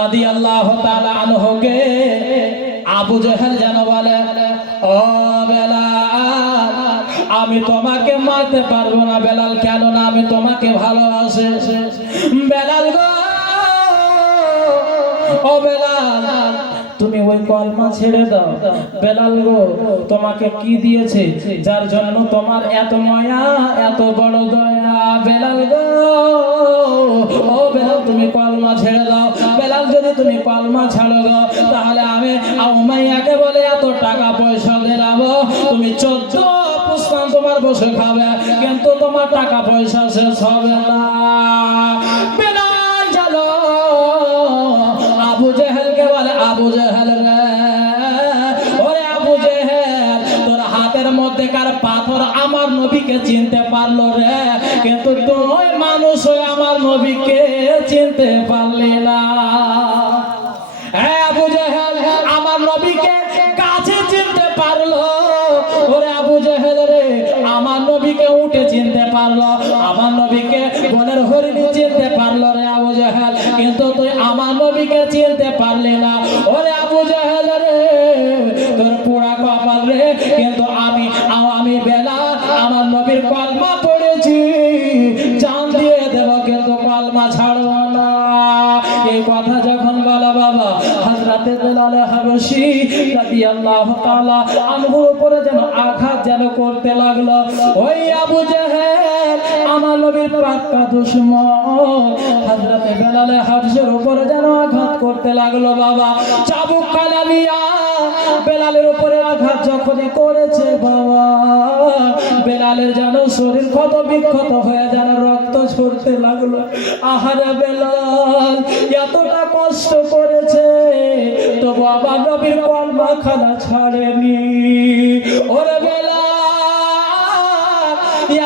রাদিয়াল্লাহু তাআলা আনহুকে আবু জেহেল যেন বলে, ও বেলাল, আমি তোমাকে মারতে পারবো না বেলাল, কেন না আমি তোমাকে ভালোবাসি। বেলাল গো, ও বেলাল, তুমি ওই কলমা ছেড়ে দাও। বেলাল গো, তোমাকে কি দিয়েছে যার জন্য তোমার এত মায়া, এত বড় দয়া? বেলাল গো, ও বেলাল, তুমি কলমা ছেড়ে দাও। বেলাল, যদি তুমি কলমা ছাড়ো গো, তাহলে আমি উমাইয়াকে বলে এত টাকা পয়সা দিলাম, তুমি 14 পুষ্পান তোমার বসে খাবে, কিন্তু তোমার টাকা পয়সা শেষ হবে না। বেলাল চলো, আবু জেহেলকে বলে, আবু জেহেল রে, ওরে আবু জেহেল, তোর হাতের মধ্যেকার পাথর আমার নবীকে চিনতে পারলো রে, কিন্তু তুই মানুষ হয়ে আমার নবীকে চিনতে পারলি না। হ্যাঁ আবু জেহেল, আমার নবীকে কাছে চিনতে পারলো, ওরে আবু জেহেল রে, আমার নবীকে উঠে চিনতে পারলো, আমার নবীকে বনের হরিণী চিনতে পারলো রে আবু জেহেল, কিন্তু তুই আমার নবীকে চিনতে পারলি না। ওরে আবু জেহেল রে, তোর পোড়া কপাল রে, কিন্তু আমি বেলাল আমার নবীর কলমা পড়েছি, জান দিয়ে দেব, কিন্তু কলমা ছাড়বো না। এই কথা যখন বলা বাবা, হযরতে বেলাল হাবশী রাদিয়াল্লাহু তাআলা আনহুর উপরে যেন আঘাত যেন করতে লাগলো। ওই আবু জেহেল আমার নবীর পাক্কা দুশমন, হযরতে বেলাল হাবশীর উপরে যেন আঘাত করতে লাগলো বাবা। চাবুক খানা নিয়া বেলালের উপরে আঘাত যখনই করেছে বাবা, বেলালের যেন শরীর ক্ষত বিক্ষত হয়ে যেন রক্ত ঝরতে লাগলো। আহারে বেলাল এতটা কষ্ট করেছে, তবু আমার নবীর কলমা খানা ছাড়েনি। ওরে বেলাল,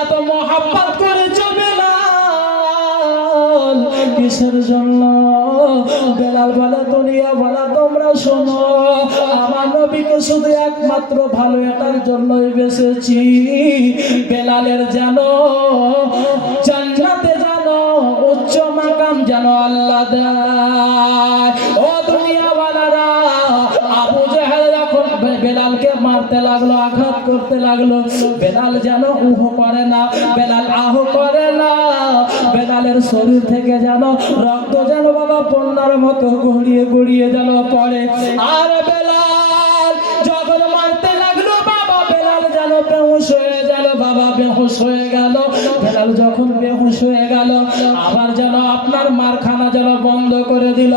এত মহব্বত করেছো বেলাল, কিসের জন্য? বেলাল বলে, দুনিয়া বলা তোমরা শোনো, আমার নবীকে শুধু একমাত্র ভালো এটার জন্যই বেঁচেছি, বেলালের যেন জান্নাতে যেন উচ্চ মাকাম যেন আল্লাহ দেয়। ও দুনিয়া বালারা, আবু জেহেল যখন বেলালকে মারতে লাগলো, আঘাত করতে লাগলো, বেলাল যেন উহ করে না, বেলাল আহ করে না, বেলালের শরীর থেকে যেন রক্ত যেন বাবা বন্যার মতো গড়িয়ে গড়িয়ে যেন পড়ে। আর বেলাল যখন মারতে লাগলো বাবা, বেলাল যেন বেহুশ হয়ে গেল বাবা, বেহুশ হয়ে গেল। বেলাল যখন বেহুশ হয়ে গেল, আবার যেন আপনার মারখানা যেন বন্ধ করে দিল।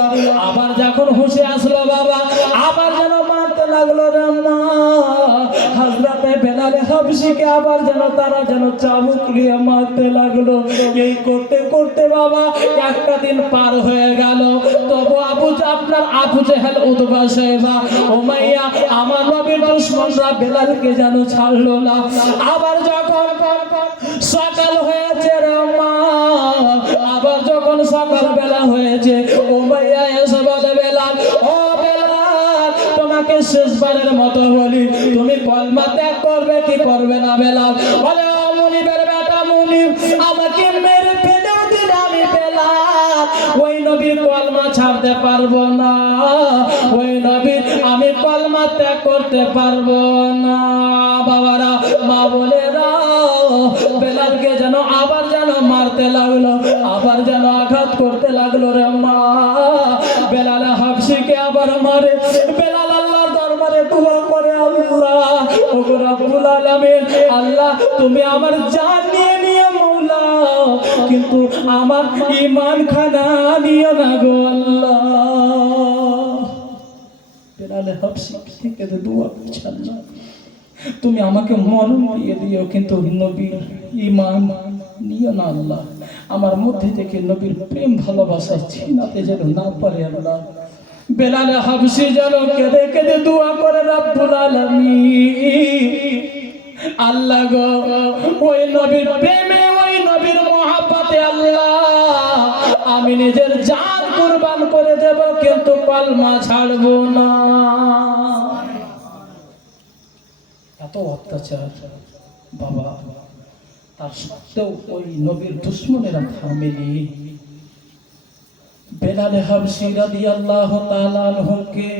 আবার যখন হুঁশে আসলো বাবা, আবার যেন মারতে লাগলো রে মা। হযরতে বেলাল হাবশীকে আবার যেন তারা যেন চাবুক দিয়ে মারতে লাগলো। এই করতে করতে বাবা একটা দিন পার হয়ে গেল, তবু আপনার আবু জেহেল, উতবা, শাইবা, উমাইয়া আমার নবীর দুশমনরা বেলালকে যেন ছাড়লো না। আবার যখন সকাল হয়েছে রে মা, আবার যখন সকাল বেলা হয়েছে, উমাইয়া এসে বলে, বেলাল, ও বেলাল, তোমাকে শেষবারের মতো বলি, তুমি কলমা ত্যাগ করবে কি করবে না? বেলাল বলে, ও মুনিবের বেটা মুনিব, আমাকে মেরে ফেলেও দিন, আমি বেলাল ওই নবীর কলমা ছাড়তে পারবো না, ওই নবীর আমি কলমা ত্যাগ করতে পারবো না। বাবারা, মা বলে দাও, বেলালকে যেন আবার যেন মারতে লাগলো, আবার যেন আঘাত করতে লাগলো রে মা। বেলাল হাবশীকে আবার মারে। বেলাল আল্লাহর দরবারে দোয়া করে, আল্লাহ ও রব্বুল আলামিন, আল্লাহ তুমি আমার জান নিয়ে নিও মওলা, কিন্তু আমার ঈমান খানা নিও না গো আল্লাহ। বেলাল হাবশী থেকে দোয়া করছে, আল্লাহ তুমি আমাকে মরণ দিয়ে দিও, কিন্তু নবীর ঈমান নিও না আল্লাহ, আমার মধ্যে থেকে নবীর প্রেম ভালোবাসা ছিনাতে যেন না পারে আল্লাহ। বেলাল হাবশী যেন কেঁদে কেঁদে দোয়া করে, রব্বুল আলামিন, আল্লাহ গো, ওই নবীর প্রেমে, ওই নবীর মহব্বতে আল্লাহ আমি নিজের জান কুরবান করে দেব, কিন্তু কলমা ছাড়বো না। এত অত্যাচার বাবা, তার সত্ত্বেও ওই নবীর দুশমনেরা থামেনি। বেলাল হাবশী রাদিয়াল্লাহু তাআলা আনহুকে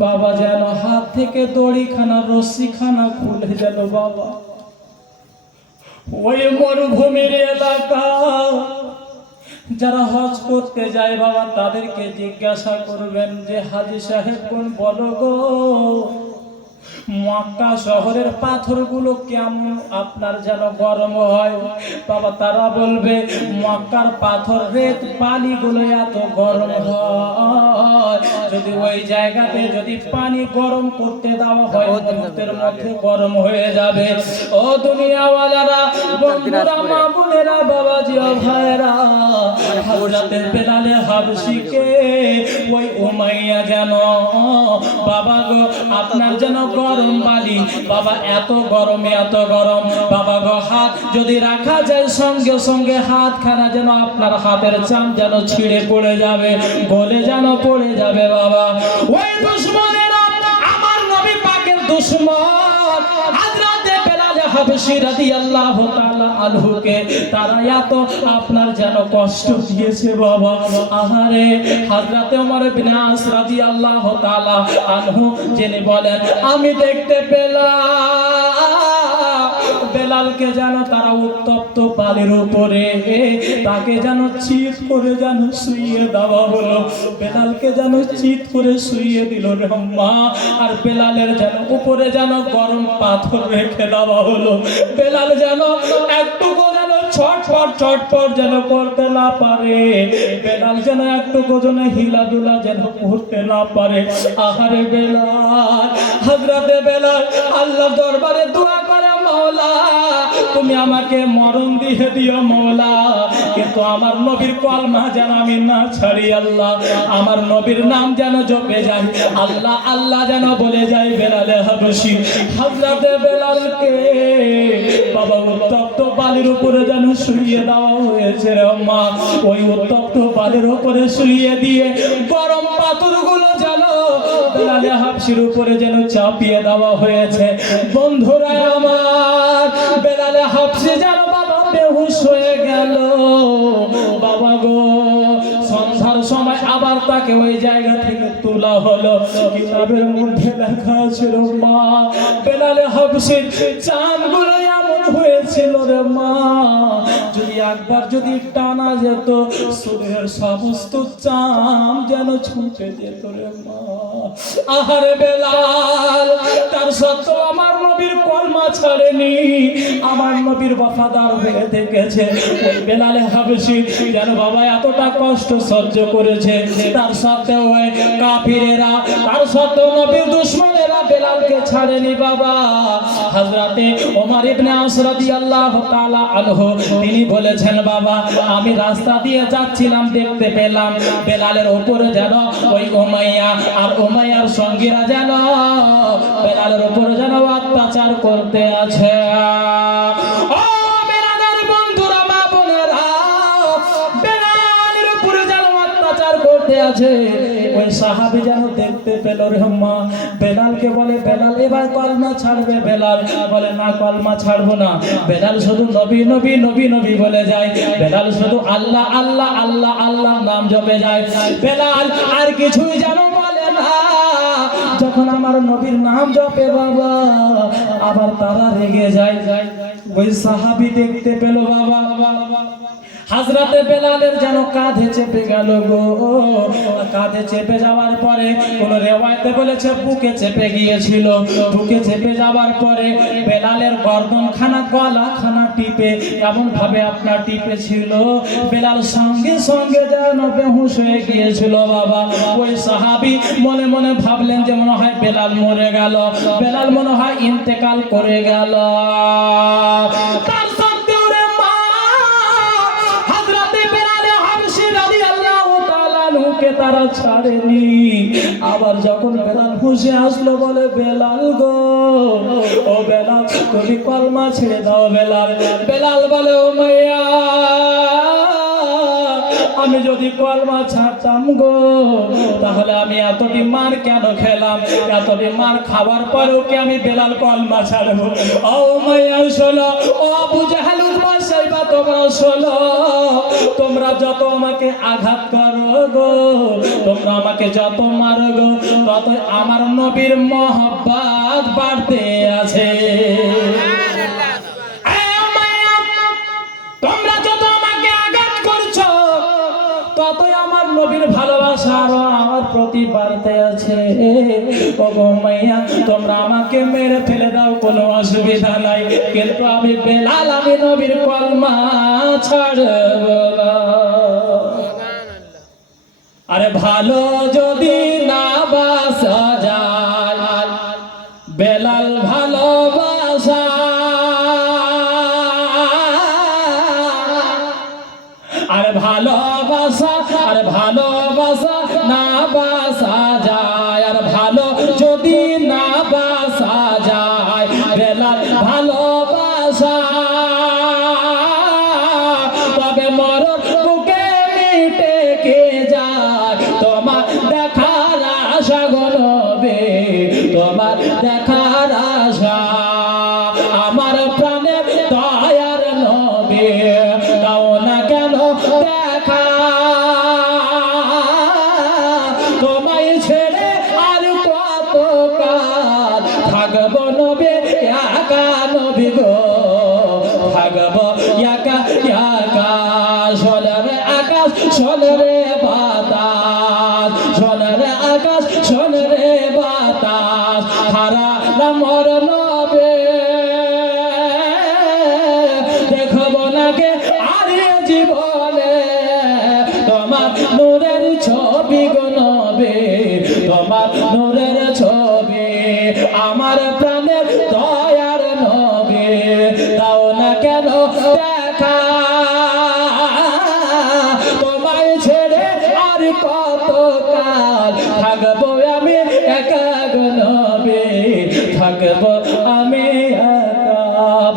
বাবা যেন হাত থেকে দড়িখানা রশ্মিখানা খুলে যেন বাবা ওই মরুভূমির এলাকা যারা হজ করতে যায় বাবা তাদেরকে জিজ্ঞাসা করবেন যে হাজী সাহেব কোন বলো গো মক্কা শহরের পাথরগুলো কেমন আপনার যেন গরম হয় বাবা তারা বলবে মক্কার পাথর রেত বালিগুলো এত গরম হয় যদি ওই জায়গাতে যদি পানি গরম করতে দেওয়া হয় মুহূর্তের মধ্যে গরম হয়ে যাবে ও দুনিয়াওয়ালারা বন্ধুরা মা বোনেরা বাবাজি ও ভাইরা হযরতে বেলাল হাবশীকে ওই উমাইয়া যেন বাবা গো আপনার যেন গরম বালি বাবা এত গরম বাবা গো হাত যদি রাখা যায় সঙ্গে সঙ্গে হাতখানা যেন আপনার হাতের চাম যেন ছিঁড়ে পড়ে যাবে গলে যেন পড়ে যাবে বাবা ওই দুশমনেরা আমার নবী পাকের দুশমন হযরতে বেলাল হাবশী রাদিয়াল্লাহু তাআলা আনহুকে তারা এত আপনার যেন কষ্ট দিয়েছে বাবা আহারে হযরতে ওমর ইবনে আস রাদিয়াল্লাহু তাআলা আনহু যিনি বলেন আমি দেখতে পেলাম বেলালকে যেন তারা উত্তপ্ত বালির উপরে তাকে যেন চিৎ করে যেন শুইয়ে দেওয়া হলো বেলালকে যেন চিৎ করে শুইয়ে দিল রে মা আর বেলালের যেন উপরে যেন গরম পাথর রেখে দেওয়া হলো বেলাল যেন একটুকু যেন ছটফট যেন করতে না পারে বেলাল যেন একটুকু যেন হিলাদুলা যেন করতে না পারে আহারে বেলাল হযরতে বেলাল আল্লাহর দরবারে দোয়া করে মাওলা তুমি আমাকে মরণ দিয়ে দিও মাওলা কিন্তু আমার নবীর কলমা যেন আমি না ছাড়ি আল্লাহ আমার নবীর নাম যেন জপে যাই আল্লাহ আল্লাহ যেন বলে যাই বেলাল হাবশী হযরতে বেলালকে বাবা উত্তপ্ত বালির উপরে যেন শুইয়ে দেওয়া হয়েছে রে মা ওই উত্তপ্ত বালির উপরে শুইয়ে দিয়ে গরম পাথরগুলো যেন বেলাল হাবশীর উপরে যেন চাপিয়ে দেওয়া হয়েছে বন্ধুরা আমার বেলাল হাবশী যেন বাবা বেহুশ হয়ে গেল বাবা গো সন্ধ্যার সময় আবার তাকে ওই জায়গা থেকে তোলা হলো কিতাবের মধ্যে লেখা আছে রে মা বেলাল হাবশীর চামগুলো এমন হয়েছিল রে মা যদি একবার যদি টানা যেত শরীরের সমস্ত চাম যেন ছুটে যেত রে মা আহারে বেলাল তার সত্ত্বেও আমার নবীর কলমা ছাড়েনি আমার নবীর ওয়াফাদার হয়ে দেখেছে ওই বেলাল হাবশী যেন বাবা এতটা কষ্ট সহ্য করেছে তার সত্ত্বেও ওই কাফিরেরা তার সত্ত্বেও নবীর দুশমনেরা বেলালকে ছাড়েনি বাবা হযরতে ওমর ইবনে আস রাদিয়াল্লাহু তাআলা আনহু তিনি বলেছেন বাবা আমি রাস্তা দিয়ে যাচ্ছিলাম দেখতে পেলাম বেলালের উপরে যেন ওই উমাইয়া আর উমাইয়ার সঙ্গীরা যেন বেলালের উপরে যেন অত্যাচার করতে আছে ও বেলালের বন্ধুরা মা বোনেরা বেলালের উপরে যেন অত্যাচার করতে আছে ওই সাহাবী যেন দেখতে পেল রে মা বেলালকে বলে বেলাল এবার কলমা ছাড়বে বেলাল বলে না কলমা ছাড়বো না বেলাল শুধু নবী নবী নবী নবী বলে যায় বেলাল শুধু আল্লাহ আল্লাহ আল্লাহ আল্লাহ নাম জপে যায় বেলাল আর কিছুই যেন বলে না যখন আমার নবীর নাম জপে বাবা আবার তারা রেগে যায় ওই সাহাবী দেখতে পেল বাবা হযরতে বেলালের যেন কাঁধে চেপে গেল গো কাঁধে চেপে যাওয়ার পরে কোন রিওয়ায়াতে বলেছে বুকে চেপে গিয়েছিল বুকে চেপে যাওয়ার পরে বেলালের গর্দনখানা গলাখানা টিপে এমন ভাবে আপনার টিপে ছিল বেলাল সঙ্গে সঙ্গে যেন বেহুশ হয়ে গিয়েছিল বাবা ওই সাহাবী মনে মনে ভাবলেন যে মনে হয় বেলাল মরে গেল বেলাল মনে হয় ইন্তেকাল করে গেল তার তারা ছাড়েনি আবার যখন বেলাল হুঁশে আসলো বলে বেলাল গো ও বেলাল তুমি কলমা ছেড়ে দাও বেলাল বেলাল বলে ও মাইয়া আমি যদি কলমা ছাড়তাম গো তাহলে আমি এতটি মার কেন খেলাম? এতটি মার খাওয়ার পরেও কি আমি বেলাল কলমা ছাড়বো? ও মাইয়া শোনো, ও আবু জাহেল উতবা সাইবা তোমরা শোনো, তোমরা যত আমাকে আঘাত করো গো, তোমরা আমাকে যত মারো গো, তত আমার নবীর মহব্বত বাড়তে আছে। তোমরা যত আমাকে আঘাত করছো ততই আমার নবীর ভালোবাসা আরো আমার প্রতি বাড়তে আছে। ও গো মাইয়া, তোমরা আমাকে মেরে ফেলে দাও, কোনো অসুবিধা নাই, কিন্তু আমি বেলাল, আমি নবীর কলমা ছাড়ব না। আরে ভালো যদি না বাসা যায় বেলাল ভালোবাসা, আর ভালোবাসা, আর ভালোবাসা না বাসা যায়, আর ভালো যদি না বাসা যায় বেলাল ভালোবাসা, তবে মরণ বুকে মিটে কে যায় তোমার দেখার আশা গো নবী, তোমার দেখার আশা। আমার প্রাণের দয়ার নবী, দাও না কেন দেখা, তোমায় ছেড়ে আর কত কাল থাকবো নবী একা, নবী গো থাকবো একা একা। শোনে রে আকাশ, শোনে রে বাতাস, শোনে রে আকাশ, শোনে রে বাতাস, হারালাম মোর নবী, দেখবো নাকি আর জীবনে তোমার নূরের ছবি গো নবী, তোমার নূরের ছবি। আমার প্রাণের দয়ার নবী, দাও না কেন দেখা, তোমায় ছেড়ে আর কত কাল থাকবো আমি একা গো নবী, থাকবো আমি একা।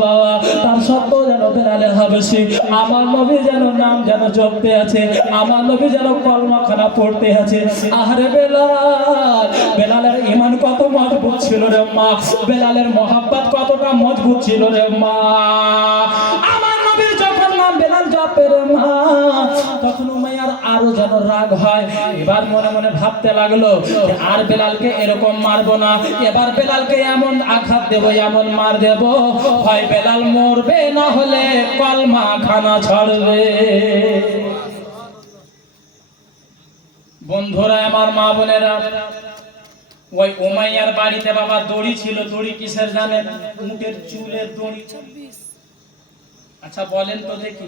বাবা তার সত্য যেন বেলালে হাবশি, আমার নবী যেন নাম যেন জপতে আছে, আমার নবী যেন কলমাখানা পড়তে আছে। আরে বেলাল, বেলালের ঈমান কত মজবুত ছিল রে মা, বেলালের মহব্বত কতটা মজবুত ছিল রে মা। আমার নবীর যখন নাম বেলাল জপে রে মা, তখন উমাইয়ার আরো যেন রাগ হয়। এবার মনে মনে ভাবতে লাগলো যে আর বেলালকে এরকম মারবো না, এবার বেলালকে এমন আঘাত দেব, এমন মার দেব, হয় বেলাল মরবে না হলে কলমা খানা ছাড়বে। বন্ধুরা আমার, মা বোনেরা, ওই উমাইয়ার বাড়িতে বাবা দড়ি ছিল। দড়ি কিসের জানেন? উটের চুলের দড়ি। আচ্ছা বলেন তো দেখি,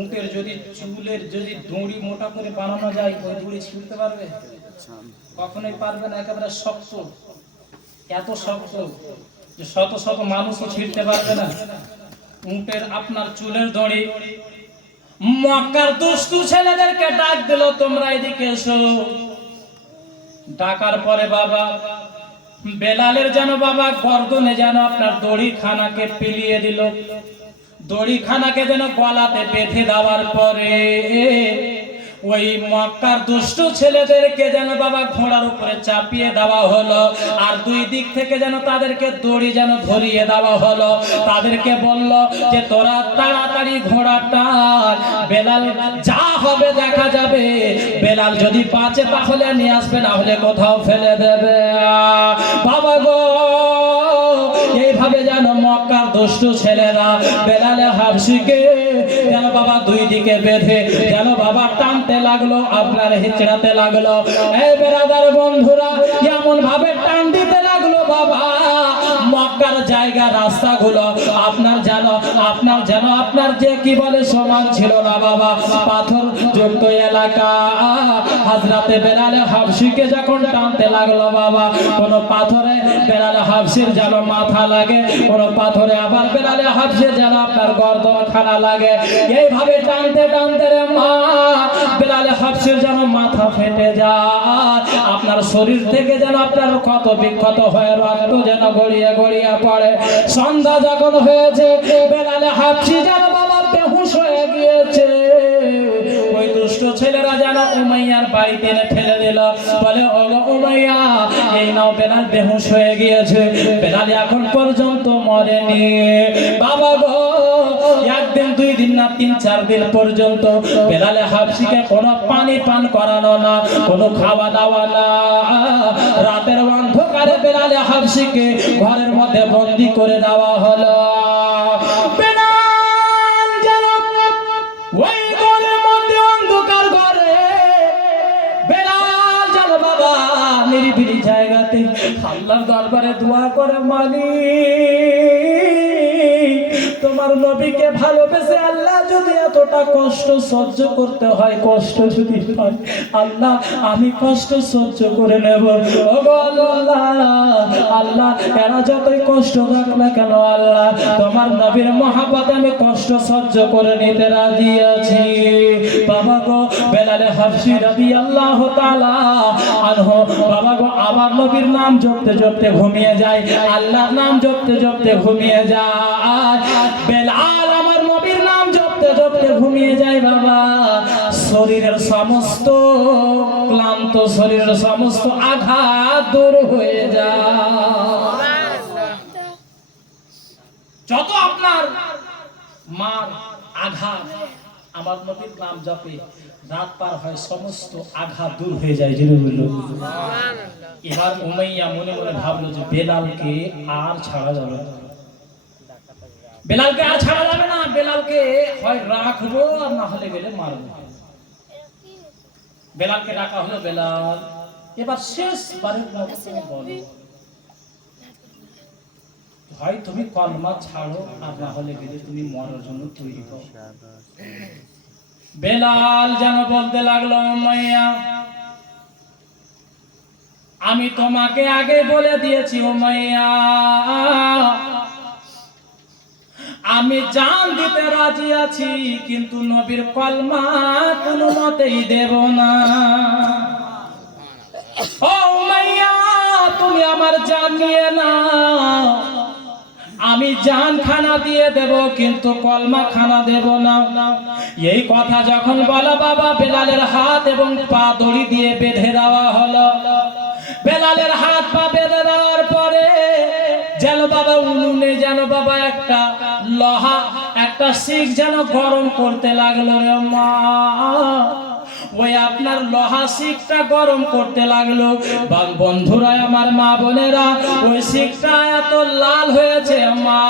উটের যদি চুলের যদি দড়ি মোটা করে বানানো যায়, ওই দড়ি ছিঁড়তে পারবে? কখনোই পারবে না, একেবারে শক্ত, এত শক্ত যে শত শত মানুষও ছিঁড়তে পারবে না। উটের আপনার চুলের দড়ি। মক্কার দুষ্টু ছেলেদেরকে ডাক দিল, তোমরা এদিকে এসো। ডাকার পরে বাবা বেলালের যেন বাবা গর্দনে যেন আপনার দড়ি খানাকে পিলিয়ে দিল, দড়ি খানাকে যেন গলাতে বেঁধে দেওয়ার পরে ওই মক্কার দুষ্ট ছেলেদেরকে যেন বাবা ঘোড়ার উপরে চাপিয়ে দেওয়া হলো, আর দুই দিক থেকে যেন তাদেরকে দড়ি যেন ধরিয়ে দেওয়া হলো। তাদেরকে বলল যে তোরা তাড়াতাড়ি ঘোড়া টান, বেলাল যা হবে দেখা যাবে, বেলাল যদি বাঁচে তাহলে নিয়ে আসবে, না হলে কোথাও ফেলে দেবে। বাবা গো, এইভাবে যেন মক্কার দুষ্ট ছেলেরা বেলালে হাবশিকে যেন বাবা দুই দিকে বেঁধে যেন বাবা টানতে লাগলো, আপনার হিচড়াতে লাগলো। এই বেরাদার বন্ধুরা, এমন ভাবে টান দিতে লাগলো বাবা, মক্কার জায়গা রাস্তাগুলো আপনার যেন আপনার যে কি বলে সমান ছিল না বাবা, পাথর যুক্ত এলাকা। হযরতে বেলালে হাবশিকে যখন টানতে লাগলো বাবা, কোন পাথরে বেলালে হাবশির যেন মাথা লাগে, কোন পাথরে আবার বেলালে হাবশির যেন আপনার গর্দন খানা লাগে। এইভাবে টানতে টানতে রে মা, বেলালে হাবশির যেন মাথা ফেটে যায়, আপনার শরীর থেকে যেন আপনার ক্ষত বিক্ষত হয়ে রক্ত যেন গড়িয়ে গড়িয়ে পড়ে। সন্ধ্যা যখন হয়েছে, বেলালে হাবশি যেন বাবা বেহুশ হয়ে গিয়েছে। ওই দুষ্ট উমাইয়ার বাড়িতে এনে ঠেলে দিল, বলে ওগো উমাইয়া এই নাও বেলাল বেহুশ হয়ে গিয়েছে, বেলাল এখন পর্যন্ত মরেনি। বাবা গো, একদিন 2 দিন না 3-4 দিন পর্যন্ত বেলালে হাবশিকে কোনো পানি পান করানো না, কোনো খাওয়া দাওয়া না। রাতের অন্ধকারে বেলালে হাবশিকে ঘরের মধ্যে বন্দী করে দেওয়া হলো। বেলাল যেন ওই ঘরের মধ্যে অন্ধকার ঘরে, বেলাল যেন বাবা নিরিবিলি জায়গাতে আল্লাহর দরবারে দোয়া করে, মালিক তোমার নবীকে ভালোবেসে আল্লাহ যদি এতটা কষ্ট সহ্য করতে হয়, কষ্ট যদি হয় আল্লাহ আমি কষ্ট সহ্য করে নেব। ওগো আল্লাহ, আল্লাহ এরা যতই কষ্ট থাক না কেন আল্লাহ তোমার নবীর মহব্বত আমি কষ্ট সহ্য করে নিতে রাজি আছি। বাবা গো, বেলালে হাবশি রাদিয়াল্লাহু তাআলা আনহু বাবা গো আমার নবীর নাম জপতে জপতে ঘুমিয়ে যায়, আল্লাহর নাম জপতে জপতে ঘুমিয়ে যায়। বেলাল আমার নবীর নাম জপতে জপতে ঘুমিয়ে যায় বাবা। শরীরের সমস্ত ক্লান্ত, শরীরের সমস্ত আঘাত দূর হয়ে যায়। যত আপনার মার আঘাত আমার নবীর নাম জপে রাত পার হয়, সমস্ত আঘাত দূর হয়ে যায়। এবার উমাইয়া মনে মনে ভাবলো যে বেলালকে আর ছাড়া যাবে না, বেলালকে আর ছাড়া যাবে না, বেলালকে হয় রাখবো আর না হলে গেলে মারবো। বেলালকে ডাকা হলো, বেলাল এবার শেষবারের মতো তুমি বলো, হয় তুমি কলমা ছাড়ো আর না হলে গেলে তুমি মরার জন্য তৈরি হও। বেলাল যেন বলতে লাগলো, উমাইয়া আমি তোমাকে আগে বলে দিয়েছি উমাইয়া, আমি জান দিতে রাজি আছি কিন্তু নবীর কলমা কোনো মতেই দেব না। ও উমাইয়া তুমি আমার জান নিয়ে নাও, আমি জান খানা দিয়ে দেব কিন্তু কলমা খানা দেব না। এই কথা যখন বলা বাবা, বেলালের হাত এবং পা দড়ি দিয়ে বেঁধে দেওয়া হলো। বেলালের হাত পা বেঁধে দেওয়ার পরে যেন বাবা উনুনে যেন বাবা একটা লোহা, একটা শিক যেন গরম করতে লাগলো রে মা। ওই আপনার লোহা শিকটা গরম করতে লাগলো। বন্ধুরা আমার, মা বোনেরা, ওই শিকটা এত লাল হয়েছে মা,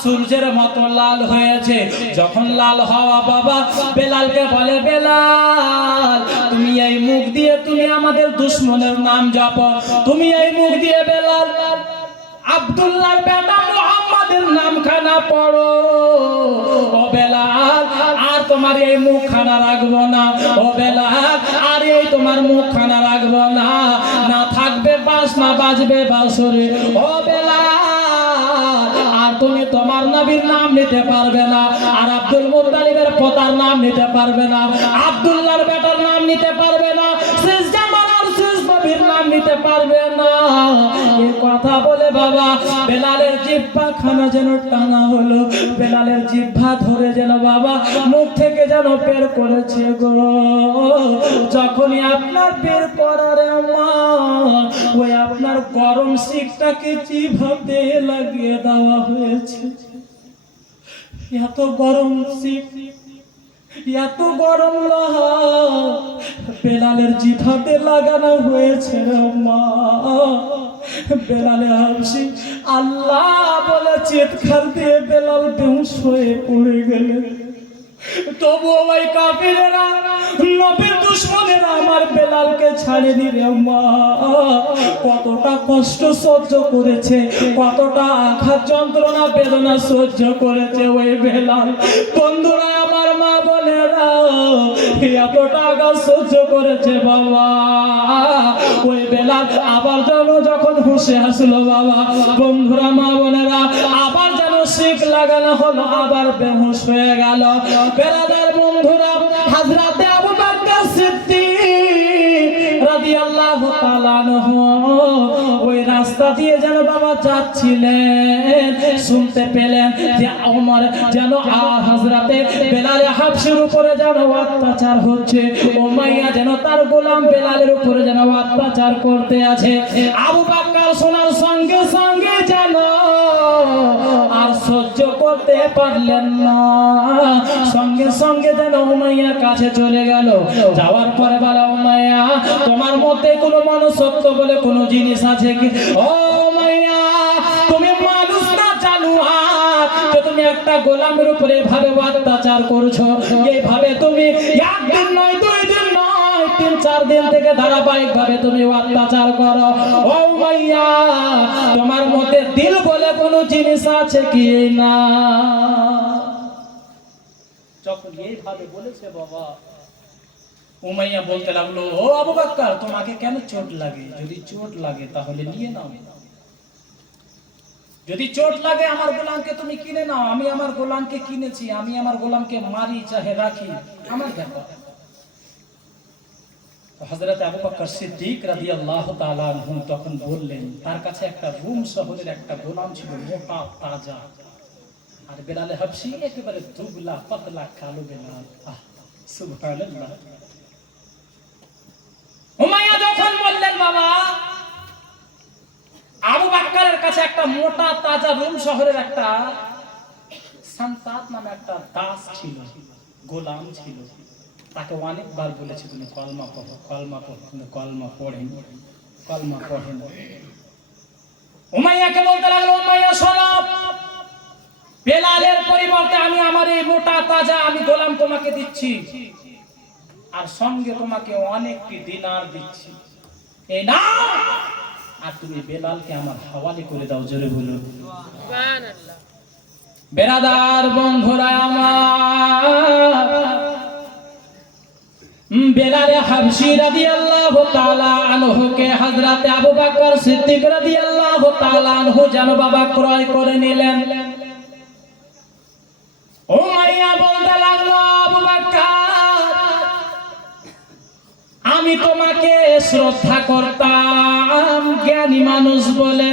সূর্যের মতো লাল হয়েছে। যখন লাল হওয়া বাবা বেলালকে বলে, বেলাল তুমি এই মুখ দিয়ে তুমি আমাদের দুশমনের নাম জপো, তুমি এই মুখ দিয়ে বেলাল আব্দুল্লাহর বেটা মুহাম্মাদের নামখানা পড়ো। ও বেলাল আর তোমার এই মুখখানা রাখবো না, ও বেলাল আর এই তোমার মুখখানা রাখবো না, না থাকবে বাস না বাজবে বাঁশরি। ও বেলাল আর তুমি তোমার নবীর নাম নিতে পারবে না, আর আব্দুল মুত্তালিবের পোতার নাম নিতে পারবে না, আব্দুল্লাহর বেটার নাম নিতে পারবে না, শেষ জামানার শেষ নবীর নাম নিতে পারবে না। এই কথা বলে বাবা বেলালের জিহ্বা খানা যেন টানা হলো, বেলালের জিহ্বা ধরে যেন বাবা মুখ থেকে যেন বের করেছে গো। যখনই আপনার বের করার মা ওই আপনার গরম শিকটাকে জিহ্বাতে লাগিয়ে দেওয়া হয়েছে। এত গরম শিক, এত গরম লোহা বেলালের জিহ্বাতে লাগানো হয়েছে রে মা। বেলালে হাবশি আল্লাহ বলে চিৎকার দিয়ে বেলাল বেহুশ হয়ে পড়ে গেলেন। তবুও ওই কাফিরেরা, নবীর দুশমনেরা আমার বেলালকে ছাড়েনি রে মা। কতটা কষ্ট সহ্য করেছে, কতটা আঘাত যন্ত্রণা বেদনা সহ্য করেছে ওই বেলাল। বন্ধুরা আমার, মা বোনেরা, এতটা আঘাত সহ্য করেছে বাবা। ওই বেলাল আবার যখন হুঁশে আসলো বাবা, বন্ধুরা মা বোনেরা, আবার যেন শিক লাগানো হলো, আবার বেহুশ হয়ে গেল। বেলালের বন্ধুরা হযরতে আবু বকর সিদ্দিক রাদিয়াল্লাহু তাআলা আনহু ওই রাস্তা দিয়ে যেন বাবা যাচ্ছিলেন, শুনতে পেলেন যে ওমর যেন হযরতে বেলাল হাবশির উপরে যেন অত্যাচার হচ্ছে, উমাইয়া যেন তার গোলাম বেলালের উপরে যেন অত্যাচার করতে আছে। আবু বকর শোনার সঙ্গে সঙ্গে যেন আর সহ্য করতে পারলেন না, সঙ্গে সঙ্গে যেন উমাইয়ার কাছে চলে গেল। যাওয়ার পরে বলে, উমাইয়া তোমার মধ্যে কোনো মনুষ্যত্ব বলে কোনো জিনিস আছে কি? ও উমাইয়া, তুমি মানুষ না জানোয়ার, যে তুমি একটা গোলামের উপরে এভাবে অত্যাচার করছো। এইভাবে তুমি একদিন নয়, দুই দিন নয়, 3-4 দিন থেকে ধারাবাহিক ভাবে তুমি অত্যাচার করো। ও উমাইয়া, তোমার মধ্যে দিল বলে কোনো জিনিস আছে কি না? যখন এইভাবে বলেছে বাবা, উমাইয়া বলতে লাগলো, ও আবু বকর, তোমাকে কেন চোট লাগে? যদি চোট লাগে তাহলে নিয়ে নাও, যদি চোট লাগে আমার গোলামকে তুমি কিনে নাও। আমি আমার গোলামকে কিনেছি, আমি আমার গোলামকে মারি চাহে রাখি, আমার ব্যাপার। হযরত আবু বকর সিদ্দিক রাদিয়াল্লাহু তাআলা আনহু তখন বললেন, তার কাছে একটা রুম শহরের একটা গোলাম ছিল, মোটা তাজা, আর বেলাল হাবশি একেবারে দুবলা পাতলা কালো বেলাল। সুবহানাল্লাহ। উমাইয়া যখন বললেন, বাবা আবু বকরের কাছে একটা মোটা তাজা রুম শহরের একটা সান্তাত নামে একটা দাস ছিল, গোলাম ছিল, তাকে অনেকবার বলেছে তুমি কলমা পড়ো, কলমা পড়ো, কিন্তু কলমা পড়েন, কলমা পড়েন। উমাইয়াকে বলতে লাগলো, উমাইয়া শোনো, বেলালের পরিবর্তে আমি আমার এই মোটা তাজা আমি গোলাম তোমাকে দিচ্ছি, আর সঙ্গে তোমাকে অনেকটি দিনার দিচ্ছি, এই না, আর তুমি বেলালকে আমার হাওয়ালে করে দাও। জোরে বলুন সুবহানাল্লাহ। বেরাদার বন্ধুরা আমার, বেলাল হাবশি রাদিয়াল্লাহু তাআলা আনহুকে হযরত আবু বকর সিদ্দিক রাদিয়াল্লাহু তাআলা আনহু যেন বাবা ক্রয় করে নিলেন। উমাইয়া বলতে লাগলো, আবু বকর, আমি তোমাকে শ্রদ্ধা করতাম জ্ঞানী মানুষ বলে,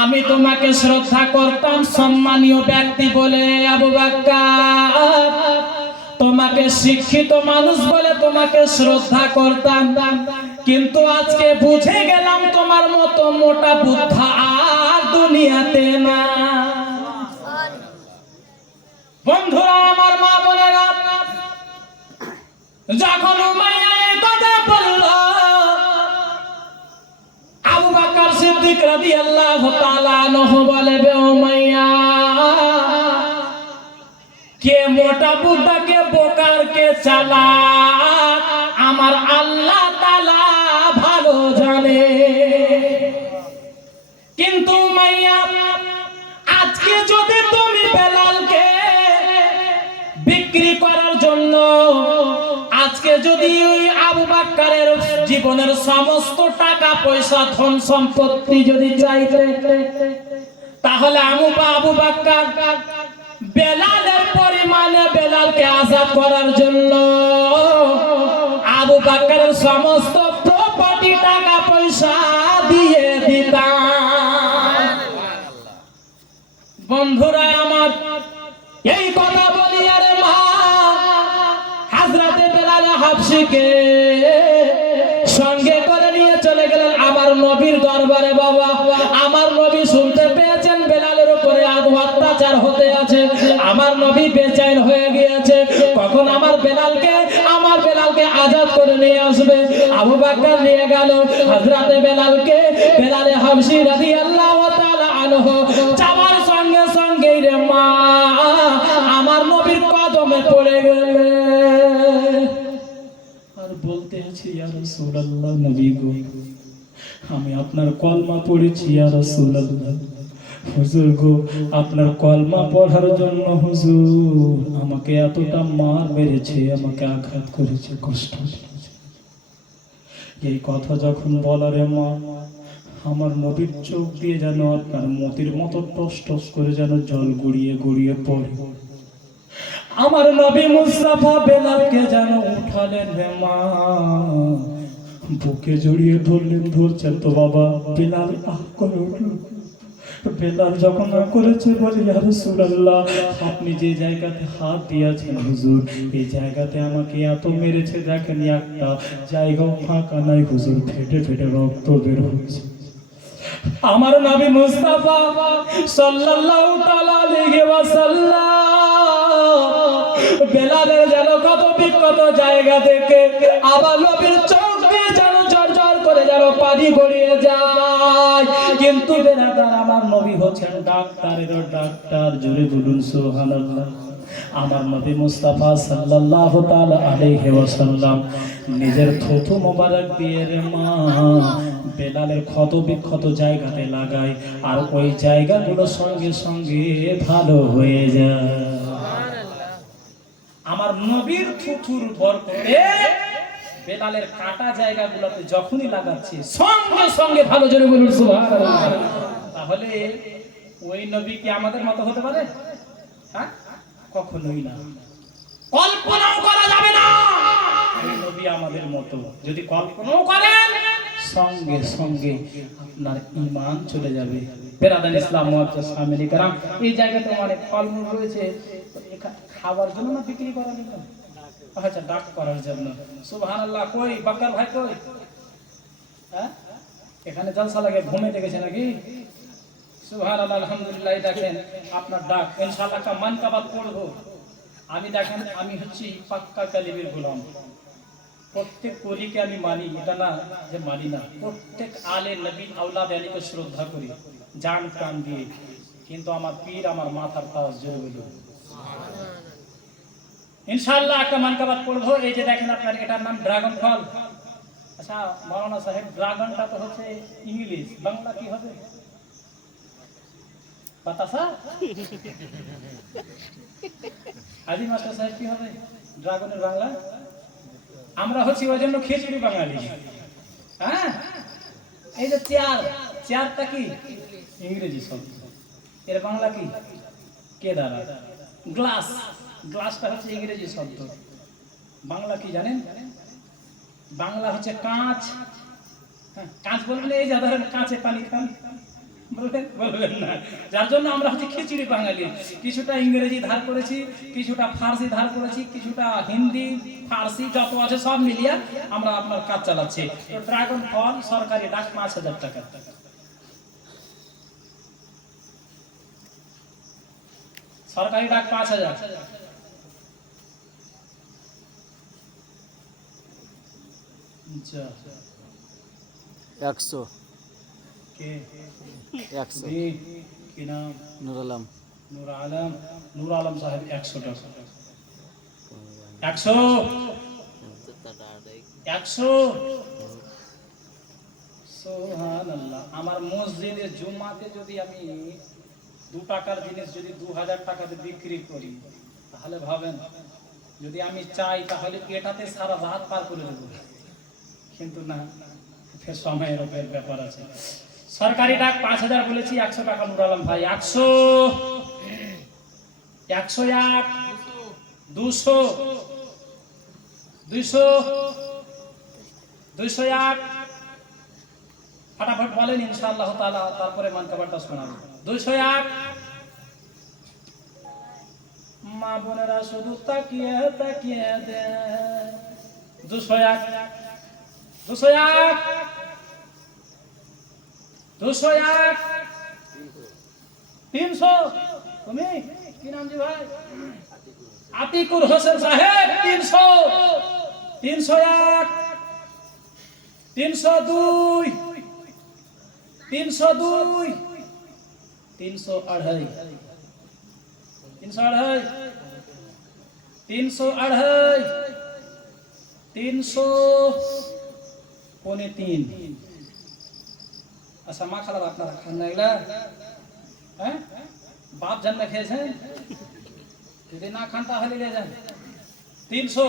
আমি তোমাকে শ্রদ্ধা করতাম সম্মানীয় ব্যক্তি বলে, আবু বকর তোমাকে শিক্ষিত মানুষ বলে তোমাকে শ্রদ্ধা করতাম, কিন্তু আজকে বুঝে গেলাম তোমার মতো মোটা বুদ্ধা আর দুনিয়াতে না। বন্ধুরা আমার, মা বোনেরা, যখন উমাইয়া এই কথা বলল, আবু বকর সিদ্দিক রাদিয়াল্লাহু তাআলা আনহু বলে, বে উমাইয়া, কে মোটা বুদ্ধা, কে বোকার, কে চালাক আমার আল্লাহ তাআলা ভালো জানে। কিন্তু উমাইয়া, আজকে যদি তুমি বেলালকে বিক্রি করার জন্য, আজকে যদি আবু বকরের জীবনের সমস্ত টাকা পয়সা ধন সম্পত্তি যদি চাইতে, তাহলে আবু বকর বেলালের পরিমাণে বেলালকে আজাদ করার জন্য আবু বকরের সমস্ত প্রপার্টি টাকা পয়সা দিয়ে দিতাম। বন্ধুরা আমার, এই কথা বলি আরে মা, হযরতে বেলাল হাবশিকে সঙ্গে করে নিয়ে চলে গেলেন আমার নবীর দরবারে। বাবা, আমার নবী শুনতে পেয়েছেন বেলালের উপরে অত্যাচার হতে আছে, আমার নবী বেচैन হয়ে গিয়েছে, কখন আমার বেলালকে আজাদ করে নিয়ে আসবে। আবু বকর নিয়ে গেল হযরতে বেলালকে, বেলাল হাবশি রাদিয়াল্লাহু তাআলা আনহু যাওয়ার সঙ্গে সঙ্গে রে মা, আমার নবীর কদমে পড়ে গেলে আর বলতে আছে, ইয়া রাসূলুল্লাহ, নবী গো, আমি আপনার কলমা পড়েছি ইয়া রাসূলুল্লাহ, হুজুর গো, আপনার কলমা পড়ার জন্য হুজুর আমাকে এতটা মার মেরেছে, আমাকে আঘাত করেছে, কষ্ট দিয়েছে। এই কথা যখন বলারে মা, আমার নবীর চোখ দিয়ে যেন আপনার মতির মতো টস টস করে যেন জল গড়িয়ে গড়িয়ে পড়ে। আমার নবী মুস্তাফা বেলালকে যেন উঠালেন রে মা, বুকে জড়িয়ে ধরছেন তো বাবা। বেলাল আহ করে উঠল। বেলাল যখন করেছে বলে, ইয়া রাসূলুল্লাহ, আপনি যে জায়গাতে হাত দিয়েছেন হুজুর, এই জায়গাতে আমাকে এত মেরেছে, দেখেন একটা জায়গাও ফাঁকা নাই হুজুর, ফেটে ফেটে রক্ত বের হচ্ছে। আমার নবী মুস্তাফা সাল্লাল্লাহু তাআলা আলাইহি ওয়াসাল্লাম বেলালের যেন কত বিকট জায়গা থেকে আবার নবীর চোখ দিয়ে যেন ঝরঝর করে যেন পানি গড়িয়ে যায়। কিন্তু বেলাল আমার নবী হচ্ছেন ডাক্তারেরও ডাক্তার, জোরে বলুন সুবহানাল্লাহ। আমার নবী মুস্তাফা সাল্লাল্লাহু তাআলা আলাইহি ওয়াসাল্লাম নিজের থুথু মোবারক দিয়ে রে মা বেলালের ক্ষত বিক্ষত জায়গাতে লাগায়, আর ওই জায়গাগুলো সঙ্গে সঙ্গে ভালো হয়ে যায়। আমার নবীর থুথুর বরকতে বেলালের কাটা জায়গাগুলোতে যখনই লাগাচ্ছে সঙ্গে সঙ্গে ভালো, জোরে বলুন সুবহানাল্লাহ। তাহলে ওই নবী কি আমাদের মতো হতে পারে? হ্যাঁ, কখনোই না, কল্পনাও করা যাবে না ওই নবী আমাদের মতো। যদি কল্পনাও করেন সঙ্গে সঙ্গে আপনার ঈমান চলে যাবে। বেরাদান ইসলাম মুআজ্জাজ সামিল کرام, এই জায়গাতে অনেক ফলমূল রয়েছে, খাবার জন্য না বিক্রি করার জন্য? আচ্ছা, ডাক করার জন্য। সুবহানাল্লাহ। কই বাক্কার ভাই কই? হ্যাঁ, এখানে জলসা লাগে, ঘুমিয়ে গেছে নাকি? সুবহানাল্লাহ, আলহামদুলিল্লাহ। দেখেন আপনার ডাক, ইনশাআল্লাহ কা মানকাবাত পড়বো আমি। দেখেন আমি হচ্ছি পাক্কা কালিমের গোলাম। প্রত্যেক ওলিকে আমি মানি, এটা না যে মানি না। প্রত্যেক আলে নবী আওলাদ আলীকে শ্রদ্ধা করি জান প্রাণ দিয়ে। কিন্তু আমার পীর আমার মাথার তাজ, জোরে বলুন ইনশাআল্লাহ একটা মানকাবাত পড়বো। এই যে দেখেন আপনার, এটার নাম ড্রাগন ফল। আচ্ছা মাওলানা সাহেব, ড্রাগনটা তো হচ্ছে ইংলিশ, বাংলা কি হবে? বাতাসা? হাজি মাস্টার সাহেব কি হবে ড্রাগনের বাংলা? আমরা হচ্ছি ওই জন্য খিচুড়ি বাঙালি। হ্যাঁ, এই যে চেয়ার, চেয়ারটা কি ইংরেজি শব্দ, এর বাংলা কি? কেদারা। গ্লাস, গ্লাসটা হচ্ছে ইংরেজি শব্দ, বাংলা কি জানেন? বাংলা হচ্ছে কাঁচ। কাঁচ বলবেন, এই যে ধরেন কাঁচে পানি খান, বলবেন না। যার জন্য আমরা হচ্ছে খিচুড়ি বাঙালি। কিছুটা ইংরেজি ধার করেছি, কিছুটা ফার্সি ধার করেছি, কিছুটা হিন্দি ফার্সি যত আছে সব মিলিয়ে আমরা আপনার কাজ চালাচ্ছি। তো ড্রাগন ফল সরকারি ডাক ৫,০০০ টাকা। সরকারি ডাক ৫,০০০। 100 কে 100 কি নাম? নূর আলম। নূর আলম। নূর আলম সাহেব ১০০ টাকা। ১০০ 100। সুবহানাল্লাহ। আমার মসজিদে জুম্মাতে যদি আমি 2 টাকার জিনিস যদি 2000 টাকাতে বিক্রি করি, তাহলে ভাবেন, যদি আমি চাই তাহলে এটাতে সারা রাত পার করে দেব। কিন্তু না, ফের সময়ের উপর ব্যাপার আছে। সরকারি ডাক ৫,০০০ বলেছি, ১০০ টাকা নূর আলম ভাই। ১০০, ১০১, ২০০, ২০০, ২০১। फटाफट बोलें इंशाअल्लाह ताला, तारपरे मानकाबारটা শোনাবো। 201। মা বোনেরা শুধু তাকিয়ে তাকিয়ে দে। 201, 201, 201, 300। তুমি কি নাম জি ভাই? আতিকুর হোসেন সাহেব। 300, 301, 302, 302, 302, 302, 302, 300, 3। আচ্ছা মা খালা আপনারা খান না এগুলা? হ্যাঁ, বাপ জন্মে খেয়েছেন, যদি না খান তাহলে নিয়ে যান। 300।